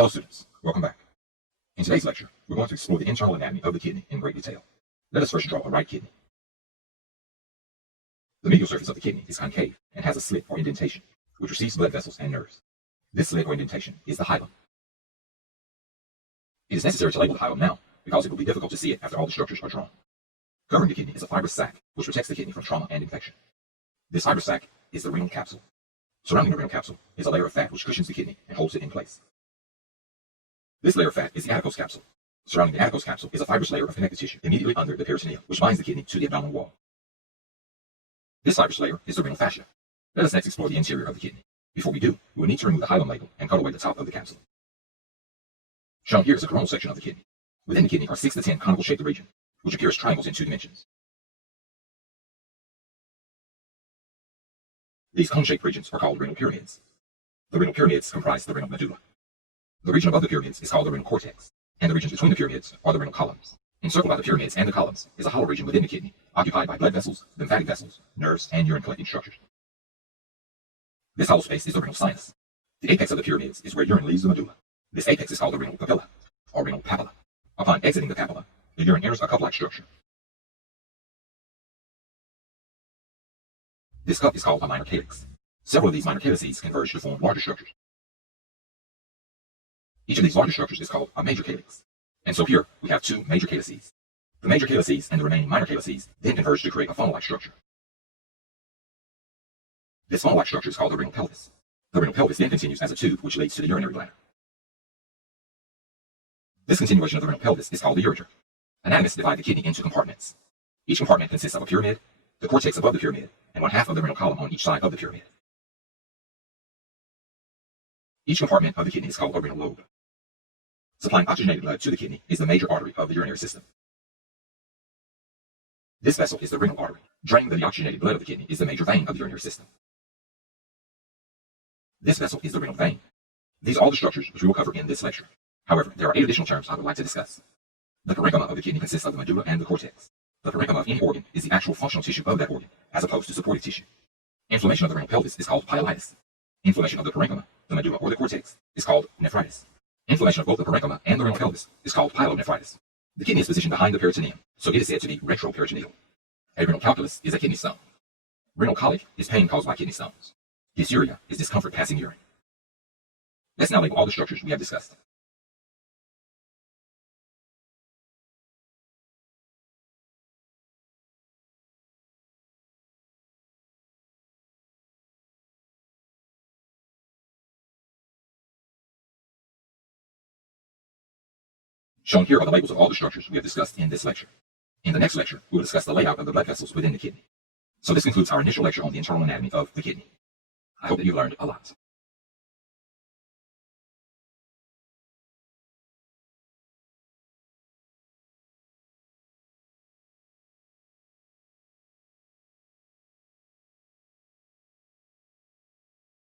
Hello students, welcome back. In today's lecture, we're going to explore the internal anatomy of the kidney in great detail. Let us first draw a right kidney. The medial surface of the kidney is concave and has a slit or indentation, which receives blood vessels and nerves. This slit or indentation is the hilum. It is necessary to label the hilum now, because it will be difficult to see it after all the structures are drawn. Covering the kidney is a fibrous sac, which protects the kidney from trauma and infection. This fibrous sac is the renal capsule. Surrounding the renal capsule is a layer of fat which cushions the kidney and holds it in place. This layer of fat is the adipose capsule. Surrounding the adipose capsule is a fibrous layer of connective tissue immediately under the peritoneum, which binds the kidney to the abdominal wall. This fibrous layer is the renal fascia. Let us next explore the interior of the kidney. Before we do, we will need to remove the hilum label and cut away the top of the capsule. Shown here is a coronal section of the kidney. Within the kidney are 6 to 10 conical-shaped regions, which appear as triangles in 2 dimensions. These cone-shaped regions are called renal pyramids. The renal pyramids comprise the renal medulla. The region above the pyramids is called the renal cortex, and the regions between the pyramids are the renal columns. Encircled by the pyramids and the columns is a hollow region within the kidney, occupied by blood vessels, lymphatic vessels, nerves, and urine collecting structures. This hollow space is the renal sinus. The apex of the pyramids is where urine leaves the medulla. This apex is called the renal papilla, or renal papilla. Upon exiting the papilla, the urine enters a cup-like structure. This cup is called a minor calyx. Several of these minor calyces converge to form larger structures. Each of these larger structures is called a major calyx. And so here we have 2 major calyces. The major calyces and the remaining minor calyces then converge to create a funnel-like structure. This funnel-like structure is called the renal pelvis. The renal pelvis then continues as a tube which leads to the urinary bladder. This continuation of the renal pelvis is called the ureter. Anatomists divide the kidney into compartments. Each compartment consists of a pyramid, the cortex above the pyramid, and 1/2 of the renal column on each side of the pyramid. Each compartment of the kidney is called a renal lobe. Supplying oxygenated blood to the kidney is the major artery of the urinary system. This vessel is the renal artery. Draining the deoxygenated blood of the kidney is the major vein of the urinary system. This vessel is the renal vein. These are all the structures which we will cover in this lecture. However, there are 8 additional terms I would like to discuss. The parenchyma of the kidney consists of the medulla and the cortex. The parenchyma of any organ is the actual functional tissue of that organ, as opposed to supportive tissue. Inflammation of the renal pelvis is called pyelitis. Inflammation of the parenchyma, the medulla, or the cortex is called nephritis. Inflammation of both the parenchyma and the renal pelvis is called pyelonephritis. The kidney is positioned behind the peritoneum, so it is said to be retroperitoneal. A renal calculus is a kidney stone. Renal colic is pain caused by kidney stones. Dysuria is discomfort passing urine. Let's now label all the structures we have discussed. Shown here are the labels of all the structures we have discussed in this lecture. In the next lecture, we will discuss the layout of the blood vessels within the kidney. So this concludes our initial lecture on the internal anatomy of the kidney. I hope that you learned a lot.